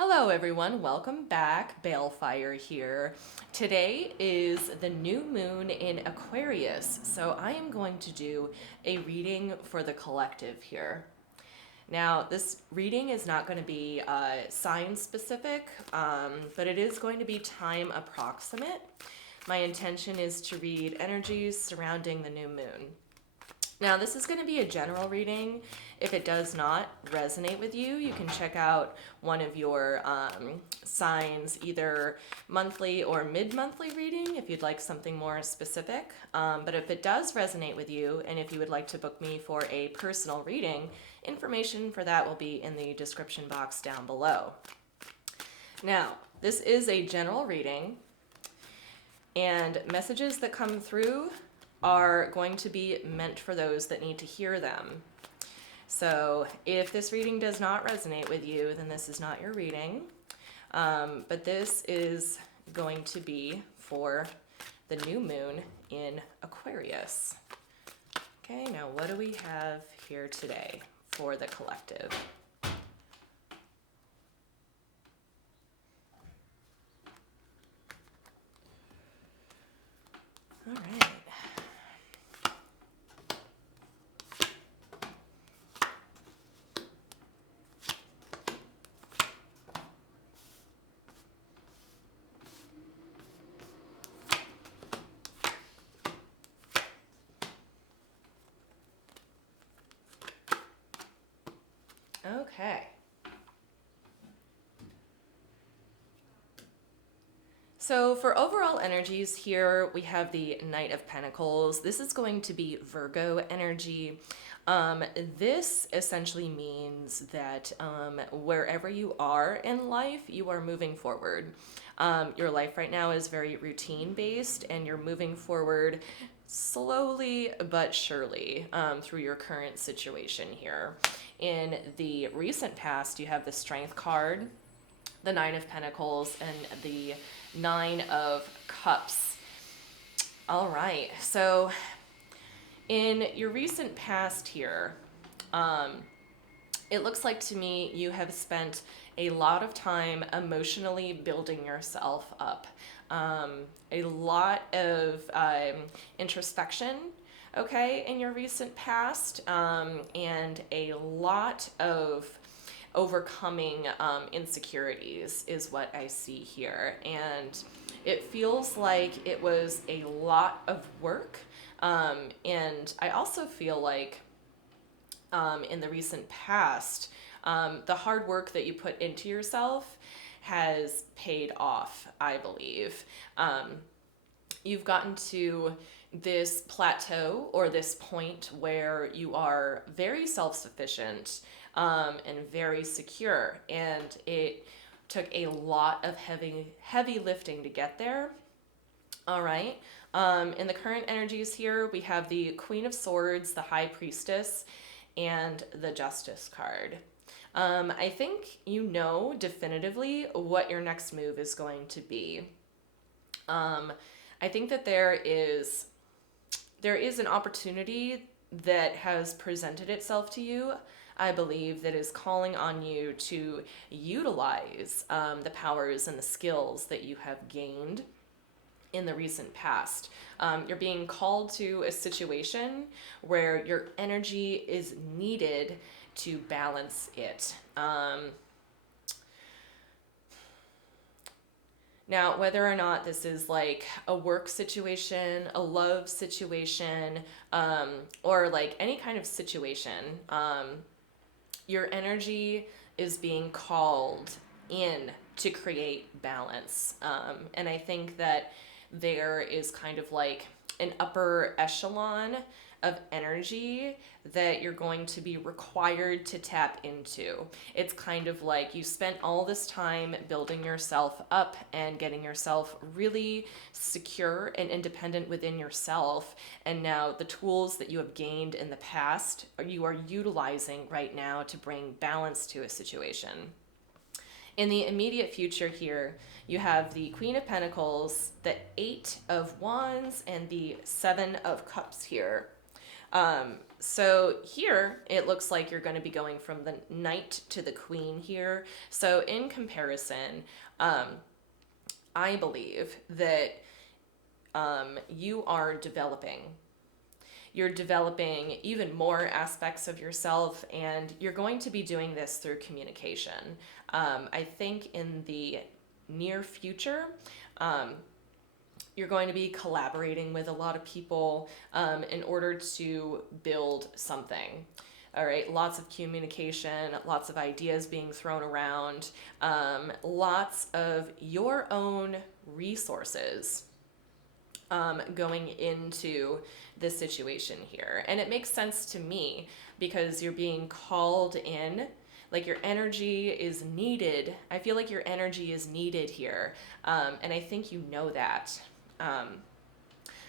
Hello everyone, welcome back. Balefire here. Today is the new moon in Aquarius, so I am going to do a reading for the collective here. Now, this reading is not going to be sign specific, but it is going to be time approximate. My intention is to read energies surrounding the new moon. Now, this is going to be a general reading. If it does not resonate with you, you can check out one of your signs, either monthly or mid-monthly reading if you'd like something more specific. But if it does resonate with you, and if you would like to book me for a personal reading, information for that will be in the description box down below. Now, this is a general reading, and messages that come through are going to be meant for those that need to hear them. So if this reading does not resonate with you, then this is not your reading. But this is going to be for the new moon in Aquarius. Okay, now what do we have here today for the collective? All right. Okay. So for overall energies here, we have the Knight of Pentacles. This is going to be Virgo energy. This essentially means that wherever you are in life, you are moving forward. Your life right now is very routine based, and you're moving forward slowly but surely through your current situation here. In the recent past, you have the Strength card, the Nine of Pentacles, and the Nine of Cups. All right, so in your recent past here, it looks like to me you have spent a lot of time emotionally building yourself up. A lot of introspection, okay, in your recent past, and a lot of overcoming insecurities is what I see here. And it feels like it was a lot of work. And I also feel like in the recent past, the hard work that you put into yourself has paid off, I believe. You've gotten to this plateau or this point where you are very self-sufficient and very secure, and it took a lot of heavy lifting to get there. All right. In the current energies here, we have the Queen of Swords, the High Priestess, and the Justice card. I think you know definitively what your next move is going to be. I think that there is an opportunity that has presented itself to you, I believe, that is calling on you to utilize the powers and the skills that you have gained in the recent past. You're being called to a situation where your energy is needed to balance it. Now, whether or not this is like a work situation, a love situation, or like any kind of situation, your energy is being called in to create balance. And I think that there is kind of like an upper echelon of energy that you're going to be required to tap into. It's kind of like you spent all this time building yourself up and getting yourself really secure and independent within yourself. And now the tools that you have gained in the past, you are utilizing right now to bring balance to a situation. In the immediate future here, you have the Queen of Pentacles, the Eight of Wands, and the Seven of Cups here. So here it looks like you're going to be going from the Knight to the Queen here. So in comparison, um, I believe that you are developing. You're developing even more aspects of yourself, and you're going to be doing this through communication. I think in the near future, um, you're going to be collaborating with a lot of people in order to build something. All right, lots of communication, lots of ideas being thrown around, lots of your own resources going into this situation here. And it makes sense to me because you're being called in, like your energy is needed. I feel like your energy is needed here. And I think you know that.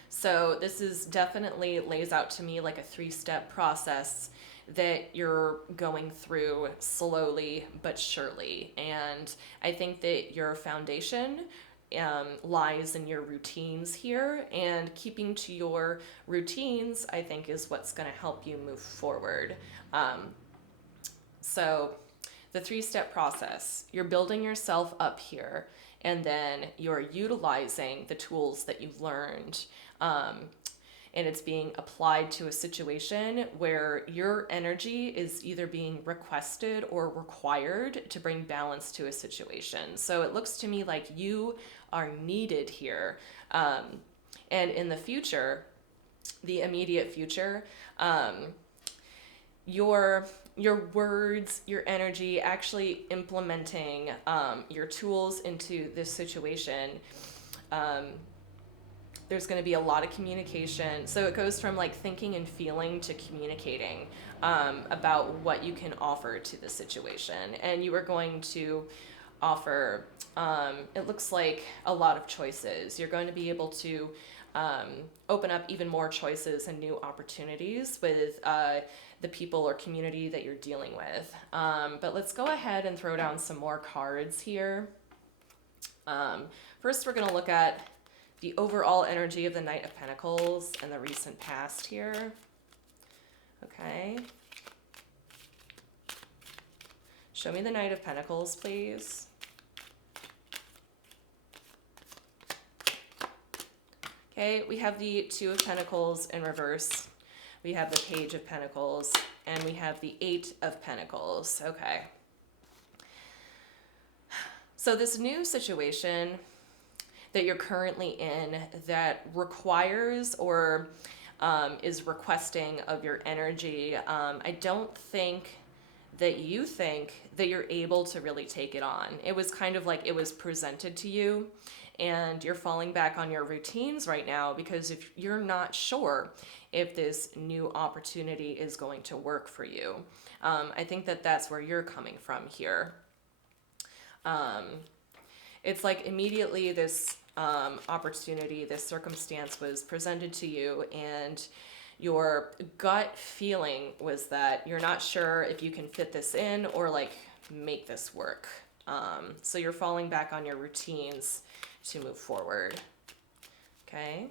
So this is definitely lays out to me like a 3-step process that you're going through slowly but surely. And I think that your foundation lies in your routines here, and keeping to your routines, I think, is what's going to help you move forward. So the 3-step process, you're building yourself up here, and then you're utilizing the tools that you've learned. And it's being applied to a situation where your energy is either being requested or required to bring balance to a situation. So it looks to me like you are needed here. And in the future, the immediate future, your words, your energy, actually implementing your tools into this situation, there's going to be a lot of communication. So it goes from like thinking and feeling to communicating about what you can offer to the situation. And you are going to offer, it looks like a lot of choices. You're going to be able to open up even more choices and new opportunities with the people or community that you're dealing with. But let's go ahead and throw down some more cards here. First, we're going to look at the overall energy of the Knight of Pentacles and the recent past here. Okay. Show me the Knight of Pentacles, please. Okay, we have the Two of Pentacles in reverse. We have the Page of Pentacles, and we have the Eight of Pentacles. Okay. So this new situation that you're currently in that requires or is requesting of your energy, I don't think that you think that you're able to really take it on. It was kind of like it was presented to you, and you're falling back on your routines right now because if you're not sure if this new opportunity is going to work for you. I think that that's where you're coming from here. It's like immediately this opportunity, this circumstance was presented to you, and your gut feeling was that you're not sure if you can fit this in or like make this work. So you're falling back on your routines to move forward. Okay.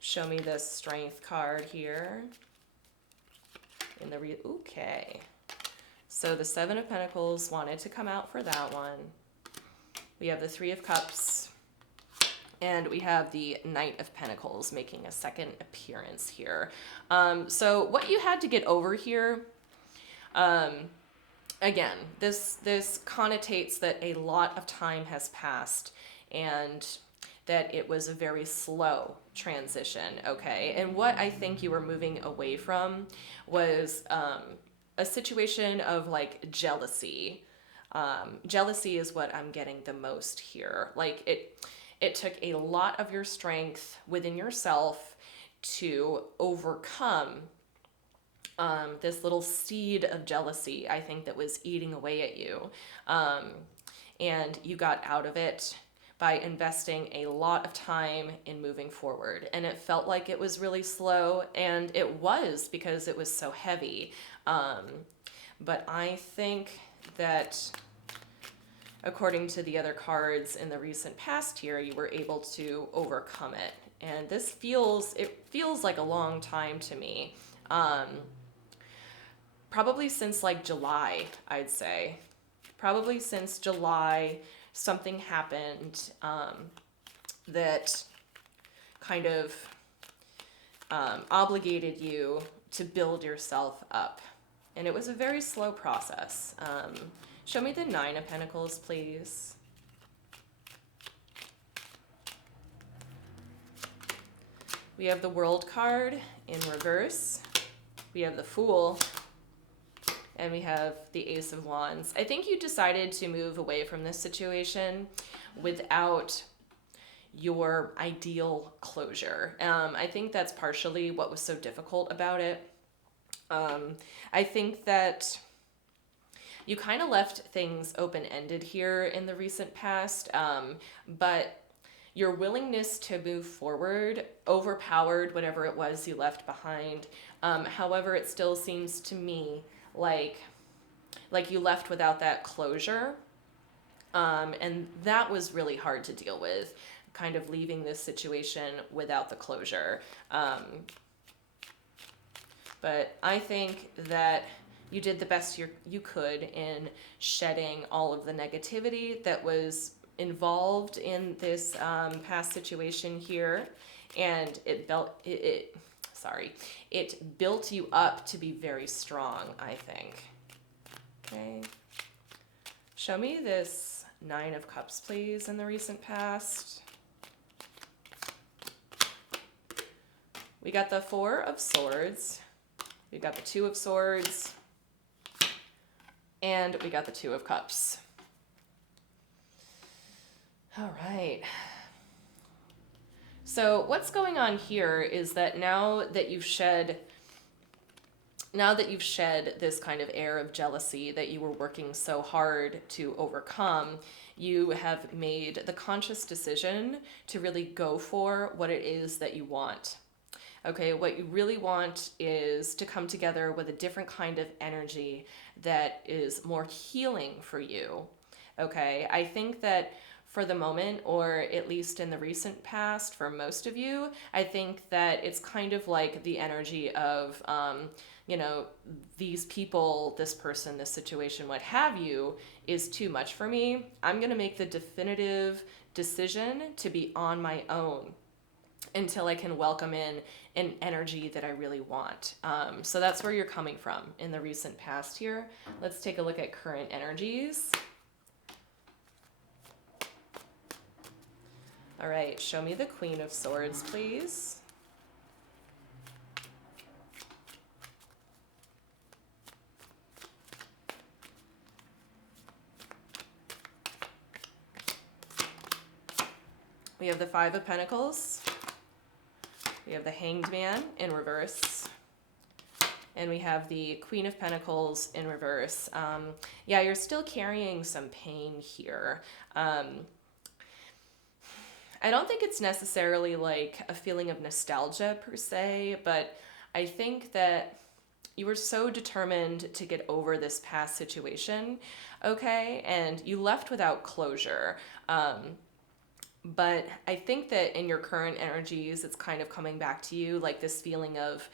Show me the Strength card here. In the okay. So the Seven of Pentacles wanted to come out for that one. We have the Three of Cups. And we have the Knight of Pentacles making a second appearance here. So what you had to get over here, again, this connotates that a lot of time has passed and that it was a very slow transition, okay? And what I think you were moving away from was a situation of like jealousy. Jealousy is what I'm getting the most here. Like it took a lot of your strength within yourself to overcome this little seed of jealousy, I think, that was eating away at you. And you got out of it by investing a lot of time in moving forward. And it felt like it was really slow, and it was because it was so heavy. But I think that according to the other cards in the recent past here, you were able to overcome it. And this feels like a long time to me. Um, Probably since like July, I'd say. Probably since July, something happened that kind of obligated you to build yourself up. And it was a very slow process. Show me the Nine of Pentacles, please. We have the World card in reverse. We have the Fool. And we have the Ace of Wands. I think you decided to move away from this situation without your ideal closure. I think that's partially what was so difficult about it. I think that you kind of left things open-ended here in the recent past, but your willingness to move forward overpowered whatever it was you left behind. However, it still seems to me like you left without that closure. And that was really hard to deal with, kind of leaving this situation without the closure. But I think that you did the best you could in shedding all of the negativity that was involved in this past situation here, and it built you up to be very strong, I think. Okay. Show me this Nine of Cups, please, in the recent past. We got the Four of Swords. We got the Two of Swords. And we got the Two of Cups. All right. So what's going on here is that now that you've shed this kind of air of jealousy that you were working so hard to overcome, you have made the conscious decision to really go for what it is that you want. Okay, what you really want is to come together with a different kind of energy that is more healing for you. Okay, I think that for the moment, or at least in the recent past, for most of you, I think that it's kind of like the energy of, these people, this person, this situation, what have you, is too much for me. I'm going to make the definitive decision to be on my own until I can welcome in an energy that I really want. So that's where you're coming from in the recent past here. Let's take a look at current energies. All right, show me the Queen of Swords, please. We have the Five of Pentacles. We have the Hanged Man in reverse. And we have the Queen of Pentacles in reverse. Yeah, you're still carrying some pain here. I don't think it's necessarily like a feeling of nostalgia per se, but I think that you were so determined to get over this past situation, okay? And you left without closure. But I think that in your current energies, it's kind of coming back to you, like this feeling of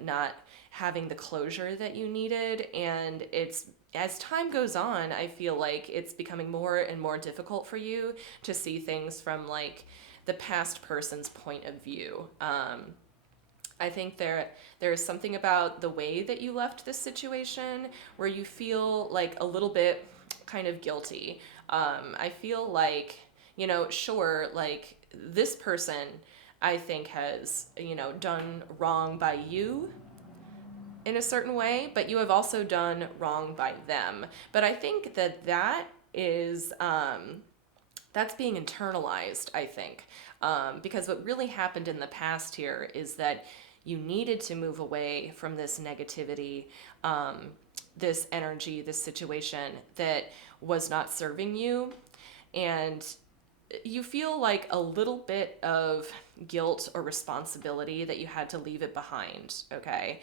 not having the closure that you needed. And it's, as time goes on, I feel like it's becoming more and more difficult for you to see things from like the past person's point of view. I think there is something about the way that you left this situation where you feel like a little bit kind of guilty. I feel like, sure, like this person, I think has, done wrong by you in a certain way, but you have also done wrong by them. But I think that is, that's being internalized, I think. Because what really happened in the past here is that you needed to move away from this negativity, this energy, this situation that was not serving you. And you feel like a little bit of guilt or responsibility that you had to leave it behind, okay?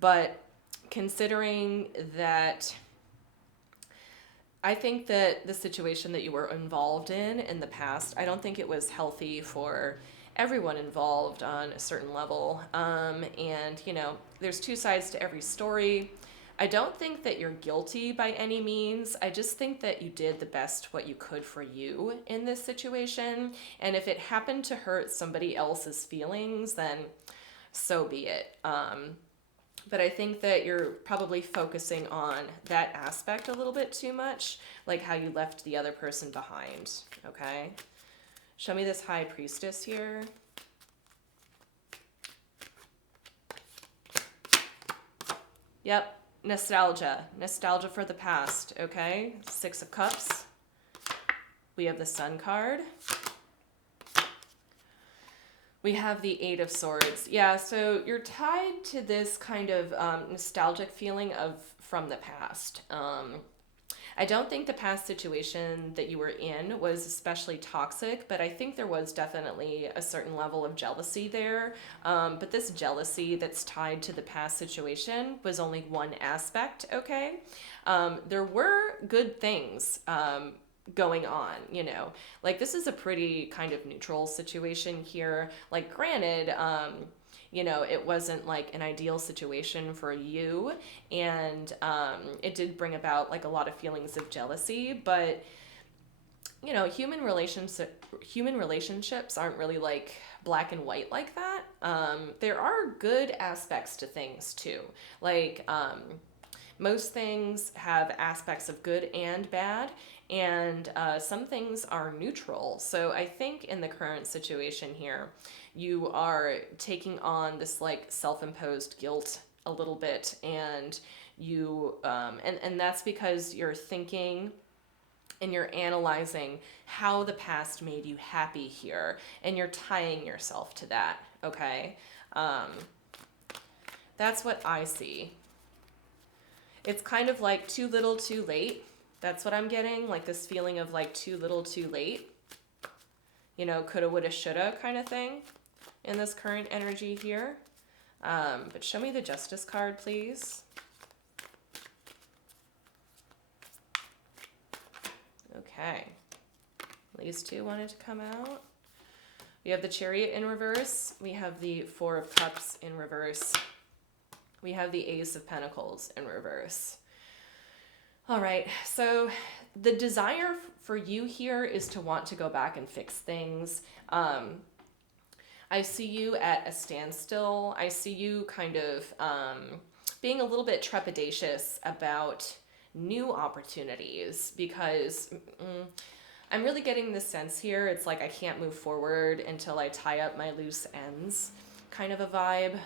But considering that, I think that the situation that you were involved in the past, I don't think it was healthy for everyone involved on a certain level. And, you know, there's two sides to every story. I don't think that you're guilty by any means. I just think that you did the best what you could for you in this situation. And if it happened to hurt somebody else's feelings, then so be it. But I think that you're probably focusing on that aspect a little bit too much, like how you left the other person behind, okay? Show me this High Priestess here. Yep, nostalgia. Nostalgia for the past, okay? Six of Cups. We have the Sun card. We have the Eight of Swords. Yeah, so you're tied to this kind of nostalgic feeling from the past. I don't think the past situation that you were in was especially toxic, but I think there was definitely a certain level of jealousy there. But this jealousy that's tied to the past situation was only one aspect, okay? There were good things going on, you know, like this is a pretty kind of neutral situation here. Like granted, you know, it wasn't like an ideal situation for you, and it did bring about like a lot of feelings of jealousy, but you know, human relationships aren't really like black and white like that. There are good aspects to things too, like most things have aspects of good and bad, and some things are neutral. So I think in the current situation here, you are taking on this like self-imposed guilt a little bit, and you and that's because you're thinking and you're analyzing how the past made you happy here, and you're tying yourself to that, okay? That's what I see. It's kind of like too little too late. That's what I'm getting, like this feeling of like too little too late. You know, coulda, woulda, shoulda kind of thing in this current energy here. But show me the Justice card, please. Okay. These two wanted to come out. We have the Chariot in reverse. We have the Four of Cups in reverse. We have the Ace of Pentacles in reverse. All right, so the desire for you here is to want to go back and fix things. I see you at a standstill. I see you kind of being a little bit trepidatious about new opportunities, because I'm really getting this sense here. It's like I can't move forward until I tie up my loose ends kind of a vibe.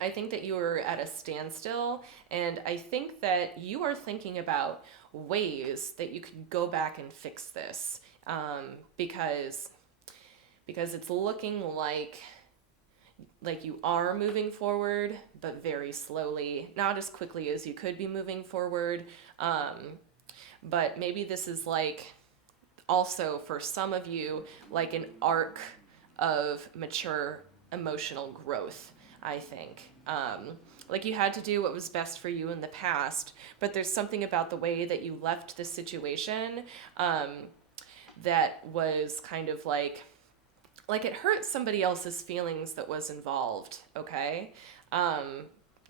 I think that you are at a standstill, and I think that you are thinking about ways that you could go back and fix this, because it's looking like you are moving forward, but very slowly, not as quickly as you could be moving forward. But maybe this is like also for some of you like an arc of mature emotional growth, I think. Like you had to do what was best for you in the past, but there's something about the way that you left the situation that was kind of like it hurt somebody else's feelings that was involved, okay?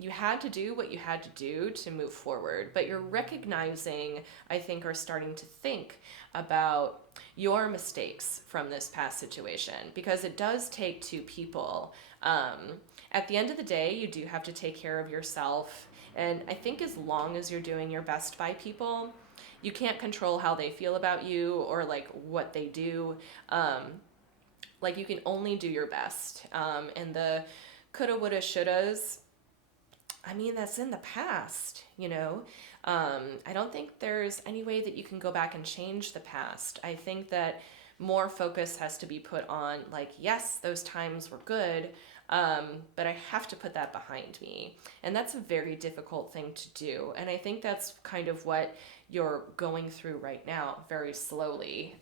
You had to do what you had to do to move forward, but you're recognizing, I think, or starting to think about your mistakes from this past situation, because it does take two people. At the end of the day, you do have to take care of yourself, and I think as long as you're doing your best by people, you can't control how they feel about you or like what they do. Like you can only do your best. And the coulda, woulda, shouldas, I mean, that's in the past, you know? I don't think there's any way that you can go back and change the past. I think that more focus has to be put on like, yes, those times were good, but I have to put that behind me. And that's a very difficult thing to do. And I think that's kind of what you're going through right now, very slowly.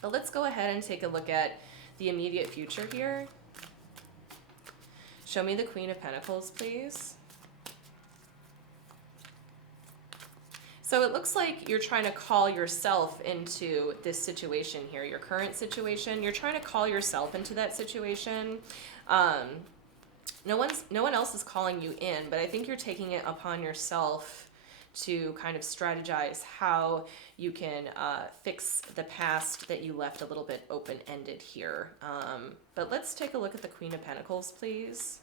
But let's go ahead and take a look at the immediate future here. Show me the Queen of Pentacles, please. So it looks like you're trying to call yourself into this situation here, your current situation. You're trying to call yourself into that situation. Um, no one else is calling you in, but I think you're taking it upon yourself to kind of strategize how you can fix the past that you left a little bit open-ended here. But let's take a look at the Queen of Pentacles, please.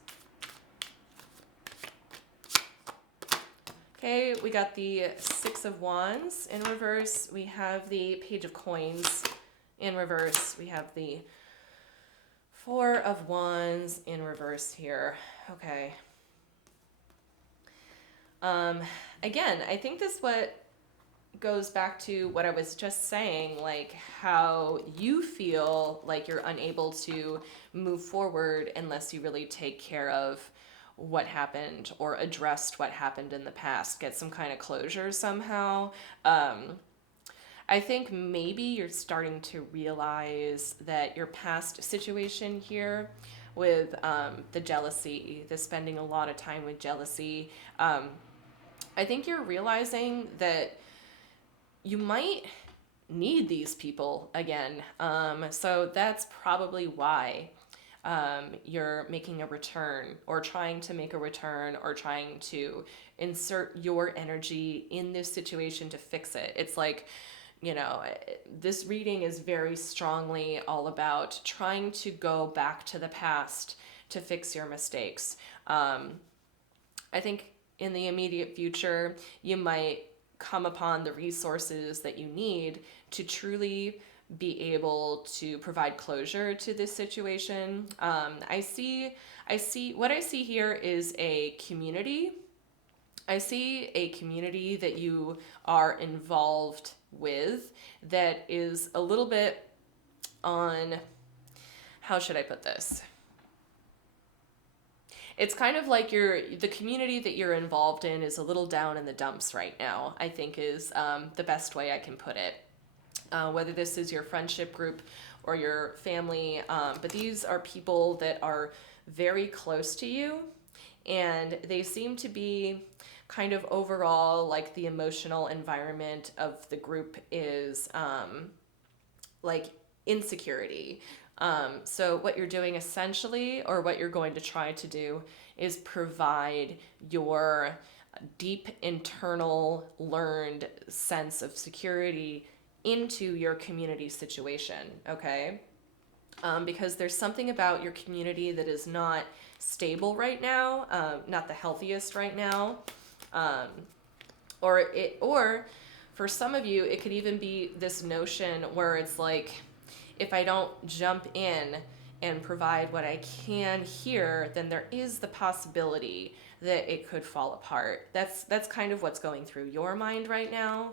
Okay, we got the Six of Wands in reverse. We have the Page of Coins in reverse. We have the Four of Wands in reverse here. Okay. Again, I think this what goes back to what I was just saying, like how you feel like you're unable to move forward unless you really take care of what happened or addressed what happened in the past, get some kind of closure somehow. I think maybe you're starting to realize that your past situation here with the jealousy, the spending a lot of time with jealousy, I think you're realizing that you might need these people again. So that's probably why you're making a return or trying to make a return or trying to insert your energy in this situation to fix it. It's like, you know, this reading is very strongly all about trying to go back to the past to fix your mistakes. I think in the immediate future, you might come upon the resources that you need to truly be able to provide closure to this situation. I see what I see here is a community. I see a community that you are involved with that is a little bit on, how should I put this? It's kind of like the community that you're involved in is a little down in the dumps right now, I think is the best way I can put it. Whether this is your friendship group or your family, but these are people that are very close to you, and they seem to be kind of overall, like the emotional environment of the group is like insecurity. So what you're doing essentially, or what you're going to try to do, is provide your deep internal learned sense of security into your community situation, okay? Because there's something about your community that is not stable right now, not the healthiest right now, or for some of you, it could even be this notion where it's like, if I don't jump in and provide what I can here, then there is the possibility that it could fall apart. That's kind of what's going through your mind right now.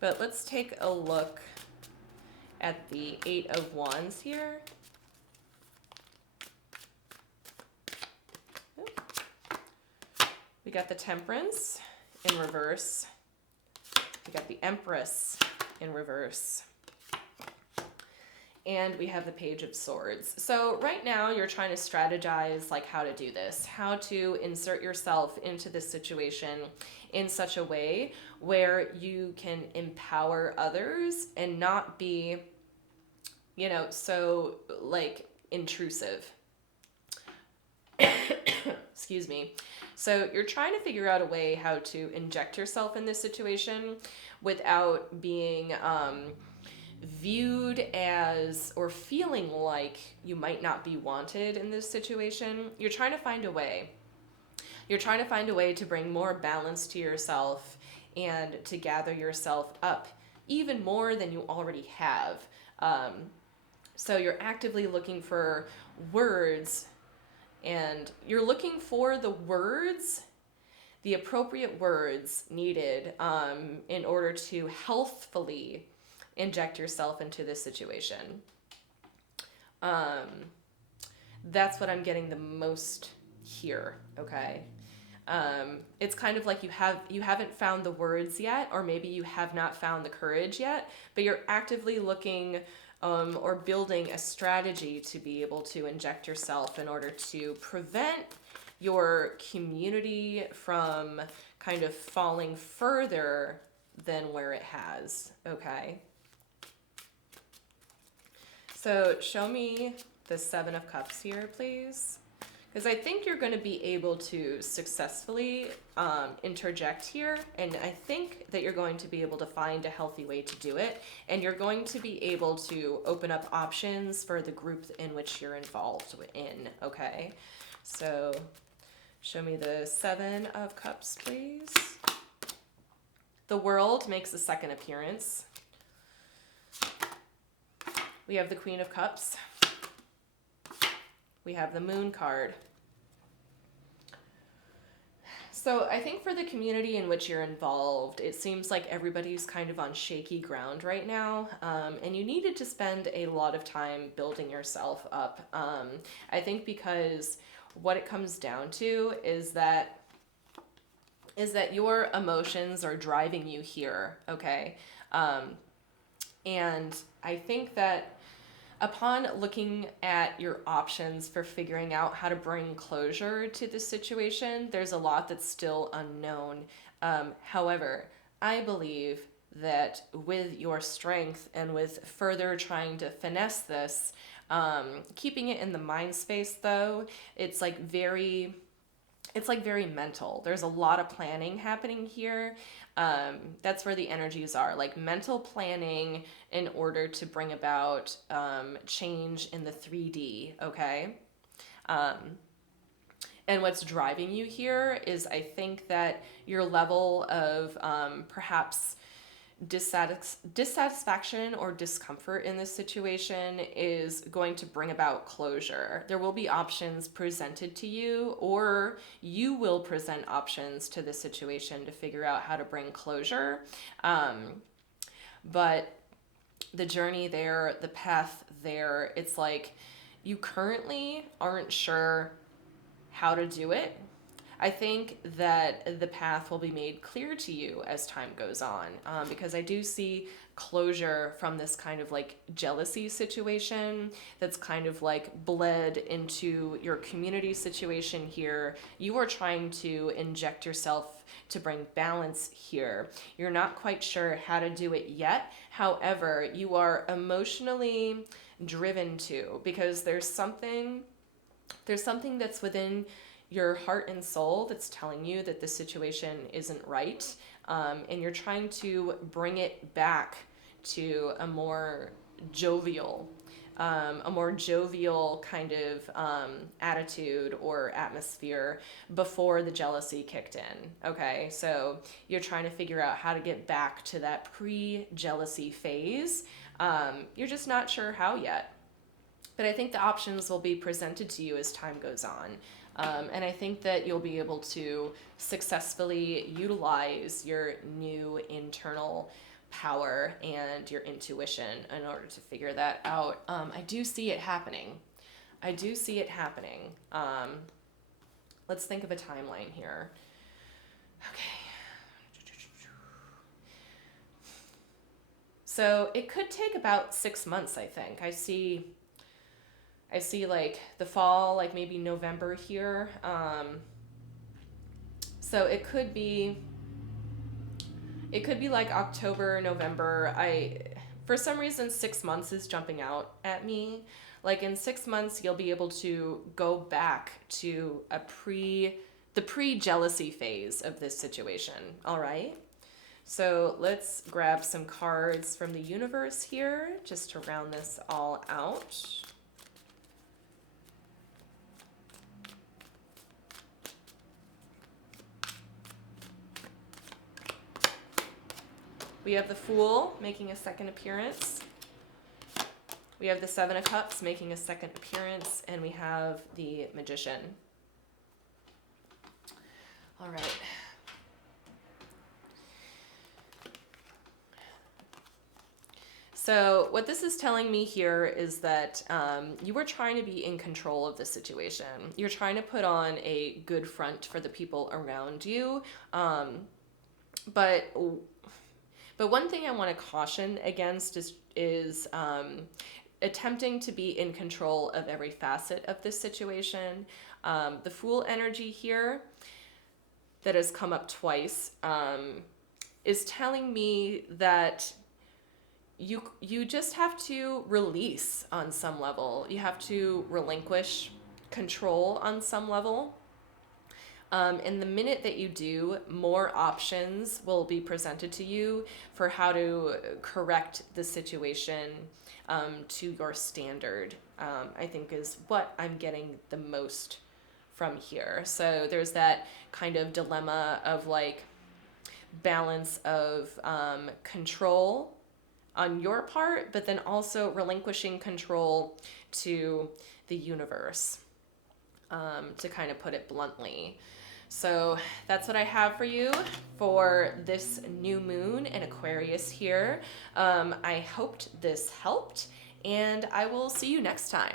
But let's take a look at the Eight of Wands here. We got the Temperance in reverse. We got the Empress in reverse. And we have the Page of Swords. So right now you're trying to strategize like how to do this, how to insert yourself into this situation in such a way where you can empower others and not be, you know, so like intrusive. Excuse me. So you're trying to figure out a way how to inject yourself in this situation without being viewed as or feeling like you might not be wanted in this situation. You're trying to find a way. You're trying to find a way to bring more balance to yourself and to gather yourself up even more than you already have. So you're actively looking for words, and you're looking for the words, the appropriate words needed in order to healthfully inject yourself into this situation. That's what I'm getting the most here, okay? It's kind of like you haven't found the words yet, or maybe you have not found the courage yet, but you're actively looking or building a strategy to be able to inject yourself in order to prevent your community from kind of falling further than where it has, okay? So show me the Seven of Cups here, please. Because I think you're going to be able to successfully interject here, and I think that you're going to be able to find a healthy way to do it, and you're going to be able to open up options for the group in which you're involved in, okay? So show me the Seven of Cups, please. The World makes a second appearance. We have the Queen of Cups. We have the Moon card. So I think for the community in which you're involved, it seems like everybody's kind of on shaky ground right now, and you needed to spend a lot of time building yourself up. I think because what it comes down to is that your emotions are driving you here, okay? And I think that upon looking at your options for figuring out how to bring closure to this situation, there's a lot that's still unknown. However, I believe that with your strength and with further trying to finesse this, keeping it in the mind space though, it's like very mental. There's a lot of planning happening here. That's where the energies are, like mental planning in order to bring about change in the 3D, okay? And what's driving you here is I think that your level of perhaps dissatisfaction or discomfort in this situation is going to bring about closure. There will be options presented to you, or you will present options to the situation to figure out how to bring closure. But the journey there, the path there, it's like you currently aren't sure how to do it. I think that the path will be made clear to you as time goes on, because I do see closure from this kind of like jealousy situation that's kind of like bled into your community situation here. You are trying to inject yourself to bring balance here. You're not quite sure how to do it yet. However, you are emotionally driven to, because there's something that's within your heart and soul that's telling you that this situation isn't right, and you're trying to bring it back to a more jovial kind of attitude or atmosphere before the jealousy kicked in, okay? So you're trying to figure out how to get back to that pre-jealousy phase. You're just not sure how yet. But I think the options will be presented to you as time goes on. And I think that you'll be able to successfully utilize your new internal power and your intuition in order to figure that out. I do see it happening. Let's think of a timeline here. Okay. So it could take about 6 months, I think. I see like the fall, like maybe November here. So it could be like October, November. For some reason, 6 months is jumping out at me. Like in 6 months, you'll be able to go back to the pre-jealousy phase of this situation. All right. So let's grab some cards from the universe here just to round this all out. We have the Fool making a second appearance. We have the Seven of Cups making a second appearance, and we have the Magician. All right. So what this is telling me here is that you are trying to be in control of the situation. You're trying to put on a good front for the people around you. But one thing I want to caution against is attempting to be in control of every facet of this situation. The Fool energy here, that has come up twice is telling me that you just have to release on some level. You have to relinquish control on some level. And the minute that you do, more options will be presented to you for how to correct the situation to your standard, I think is what I'm getting the most from here. So there's that kind of dilemma of like balance of control on your part, but then also relinquishing control to the universe, to kind of put it bluntly. So that's what I have for you for this new moon in Aquarius here. I hoped this helped, and I will see you next time.